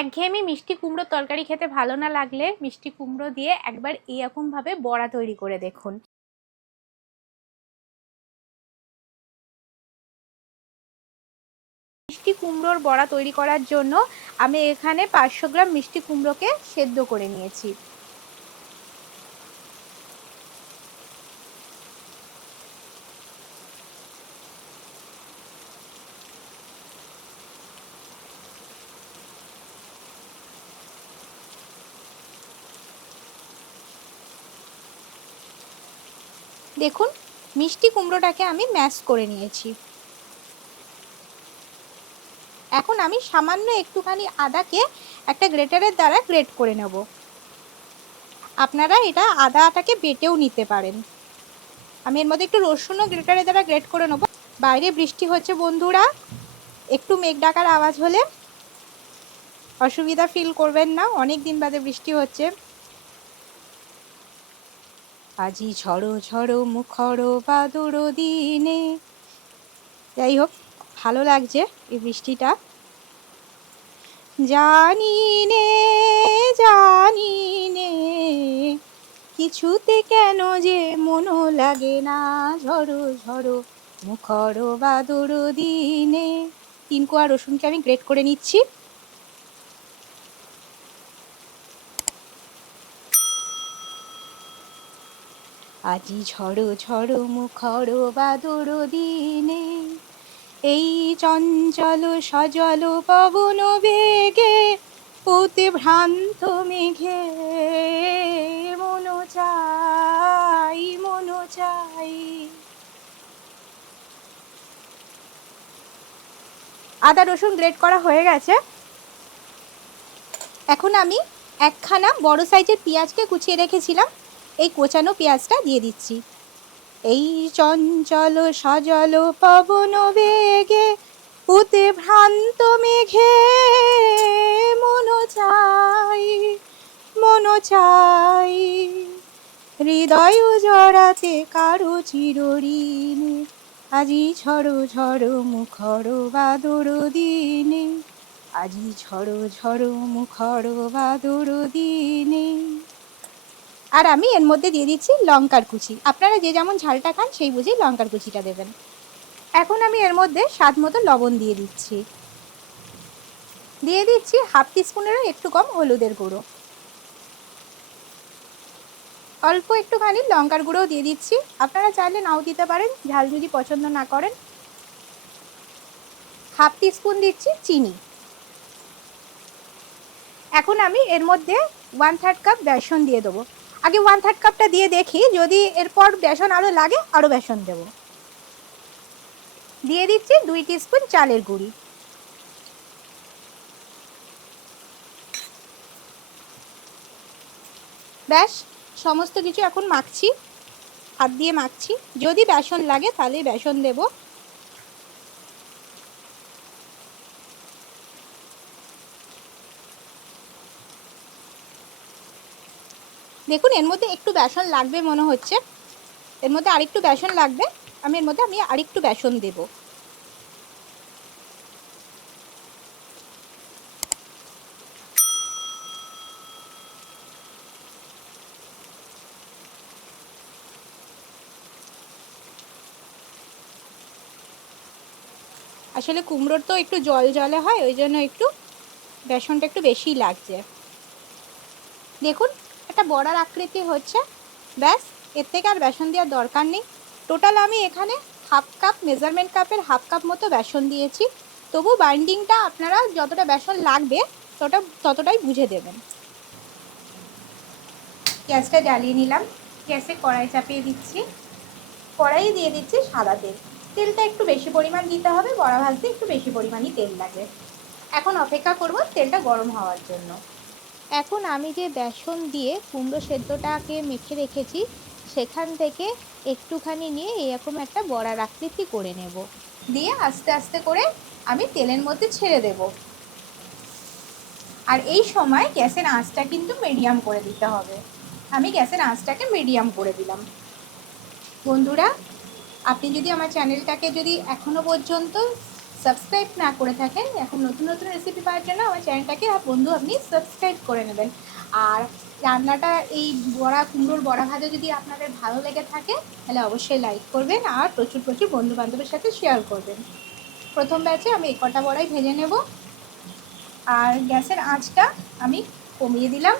একঘেয়েমি মিষ্টি কুমড়োর তরকারি খেতে ভালো না লাগলে মিষ্টি কুমড়ো দিয়ে একবার এরকমভাবে বড়া তৈরি করে দেখুন। মিষ্টি কুমড়োর বড়া তৈরি করার জন্য আমি এখানে 500 গ্রাম মিষ্টি কুমড়োকে সেদ্ধ করে নিয়েছি। দেখুন মিষ্টি কুমড়োটাকে আমি ম্যাশ করে নিয়েছি। এখন আমি সামান্য একটুখানি আদাকে একটা গ্রেটারের দ্বারা গ্রেট করে নেব। আপনারা এটা আদাটাকে বেটেও নিতে পারেন। আমি এর মধ্যে একটু রসুনও গ্রেটারের দ্বারা গ্রেট করে নেব। বাইরে বৃষ্টি হচ্ছে বন্ধুরা, একটু মেঘ ডাকার আওয়াজ হলে অসুবিধা ফিল করবেন না, অনেক দিন বাদে বৃষ্টি হচ্ছে। আজি ঝড়ো ঝড়ো মুখর বাদুর দিনে। যাই হোক, ভালো লাগছে এই বৃষ্টিটা। জানি নে কিছুতে কেন যে মনও লাগে না, ঝড়ো ঝড়ো মুখর বাদুর দিনে। 3 কোয়া রসুনকে আমি গ্রেট করে নিচ্ছি। আজি ঝড়ো ঝড়ো মুখর বাদুর দিনে, এই চঞ্চল সজল পবন বেগে, অতি ভ্রান্ত মেঘে মন চাই মন চাই। আদা রসুন গ্রেট করা হয়ে গেছে। এখন আমি একখানা বড় সাইজের পেঁয়াজকে কুচিয়ে রেখেছিলাম, এই কোচানো পেঁয়াজটা দিয়ে দিচ্ছি। এই চঞ্চল সজল পবন বেগে, উতে ভ্রান্ত মেঘে মন চাই, হৃদয় জড়াতে কারো চিরঋণে, আজি ঝড়ো ঝড়ো মুখর বাদুর দিনে, আজি ঝড়ো ঝড়ো মুখর বাদুর দিনে। আর আমি এর মধ্যে দিয়ে দিচ্ছি লঙ্কার কুচি। আপনারা যে যেমন ঝালটা খান সেই বুঝেই লঙ্কার কুচিটা দেবেন। এখন আমি এর মধ্যে স্বাদ মতো লবণ দিয়ে দিচ্ছি। দিয়ে দিচ্ছি হাফ টিস্পুনেরও একটু কম হলুদের গুঁড়ো। অল্প একটুখানি লঙ্কার গুঁড়োও দিয়ে দিচ্ছি, আপনারা চাইলে নাও দিতে পারেন ঝাল যদি পছন্দ না করেন। হাফ টিস্পুন দিচ্ছি চিনি। এখন আমি এর মধ্যে 1/3 কাপ বেসন দিয়ে দেবো। আগে 1/3 কাপটা দিয়ে দেখি, যদি এরপর বেসন আরও লাগে আরও বেসন দেবো। দিয়ে দিচ্ছি 2 টিস্পুন চালের গুঁড়ি। ব্যাস, সমস্ত কিছু এখন মাখছি, হাত দিয়ে মাখছি। যদি বেসন লাগে তাহলে বেসন দেব। দেখুন এর মধ্যে একটু বেসন লাগবে মনে হচ্ছে, এর মধ্যে আরেকটু বেসন লাগবে। আমি আরেকটু বেসন দেব। আসলে কুমড়োর তো একটু জল জলে হয়, ওই জন্য একটু বেসনটা একটু বেশিই লাগছে। দেখুন একটা বড়ার আকৃতি হচ্ছে। ব্যাস, এর থেকে আর বেসন দেওয়ার দরকার নেই। টোটাল আমি এখানে হাফ কাপ, মেজারমেন্ট কাপের হাফ কাপ মতো বেসন দিয়েছি। তবু বাইন্ডিংটা আপনারা যতটা বেসন লাগবে ততটাই বুঝে দেবেন। গ্যাসটা জ্বালিয়ে নিলাম, গ্যাসে কড়াই চাপিয়ে দিচ্ছি। কড়াইয়ে দিয়ে দিচ্ছি সাদা তেল। তেলটা একটু বেশি পরিমাণ দিতে হবে, বড়া ভাজতে একটু বেশি পরিমাণই তেল লাগে। এখন অপেক্ষা করব তেলটা গরম হওয়ার জন্য। এখন আমি যে বেসন দিয়ে কুমড়ো সেদ্ধটাকে মেখে রেখেছি সেখান থেকে একটুখানি নিয়ে এরকম একটা বড়ার আকৃতি করে নেব। দিয়ে আস্তে আস্তে করে আমি তেলের মধ্যে ছেড়ে দেব। আর এই সময় গ্যাসের আঁচটা কিন্তু মিডিয়াম করে দিতে হবে। আমি গ্যাসের আঁচটাকে মিডিয়াম করে দিলাম। বন্ধুরা, আপনি যদি আমার চ্যানেলটাকে যদি এখনও পর্যন্ত সাবস্ক্রাইব না করে থাকেন, এখন নতুন নতুন রেসিপি পাওয়ার জন্য আমার চ্যানেলটাকে বন্ধু আপনি সাবস্ক্রাইব করে নেবেন। আর রান্নাটা এই কুমড়োর বড়া ভাজা যদি আপনাদের ভালো লেগে থাকে তাহলে অবশ্যই লাইক করবেন আর প্রচুর প্রচুর বন্ধু বান্ধবের সাথে শেয়ার করবেন। প্রথম ব্যাচে আমি এই কটা বড়াই ভেজে নেব, আর গ্যাসের আঁচটা আমি কমিয়ে দিলাম।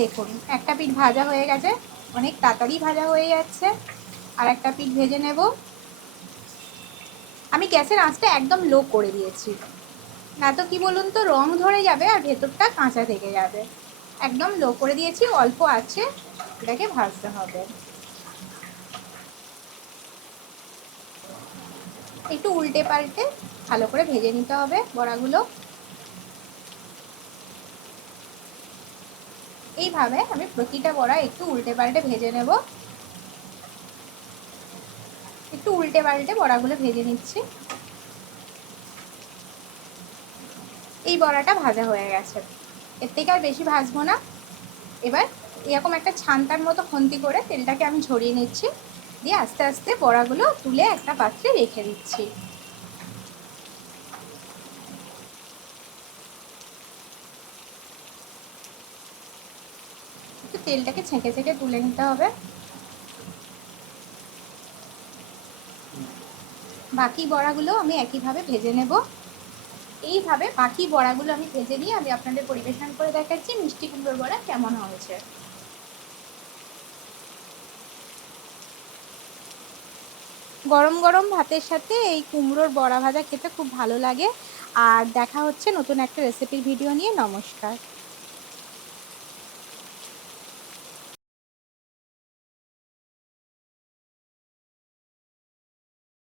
দেখুন একটা পিঠ ভাজা হয়ে গেছে, অনেক তাড়াতাড়ি ভাজা হয়ে যাচ্ছে। আর একটা পিঠ ভেজে নেব। আমি গ্যাসের আঁচটা একদম লো করে দিয়েছি, না তো কি বলুন তো রং ধরে যাবে আর ভেতরটা কাঁচা থেকে যাবে। একদম লো করে দিয়েছি, অল্প আছে এটাকে ভাজতে হবে। একটু উল্টে পাল্টে ভালো করে ভেজে নিতে হবে বড়াগুলো। এইভাবে আমি প্রতিটা বড়া একটু উল্টে পাল্টে ভেজে নেব। একটু উল্টে পাল্টে বড়াগুলো ভেজে নিচ্ছি। এই বড়াটা ভাজা হয়ে গেছে, এর থেকে আর বেশি ভাজবো না। এবার এরকম একটা ছান্তার মতো খুন্তি করে তেলটাকে আমি ঝরিয়ে নিচ্ছি, দিয়ে আস্তে আস্তে বড়াগুলো তুলে একটা পাত্রে রেখে দিচ্ছি। একটু তেলটাকে ছেঁকে ছেঁকে তুলে নিতে হবে। বাকি বড়াগুলো আমি একইভাবে ভেজে নেব। এইভাবে বাকি বড়াগুলো আমি ভেজে নিয়ে আমি আপনাদের পরিবেশন করে দেখাচ্ছি মিষ্টি কুমড়োর বড়া কেমন হয়েছে। গরম গরম ভাতের সাথে এই কুমড়োর বড়া ভাজা খেতে খুব ভালো লাগে। আর দেখা হচ্ছে নতুন একটা রেসিপির ভিডিও নিয়ে। নমস্কার।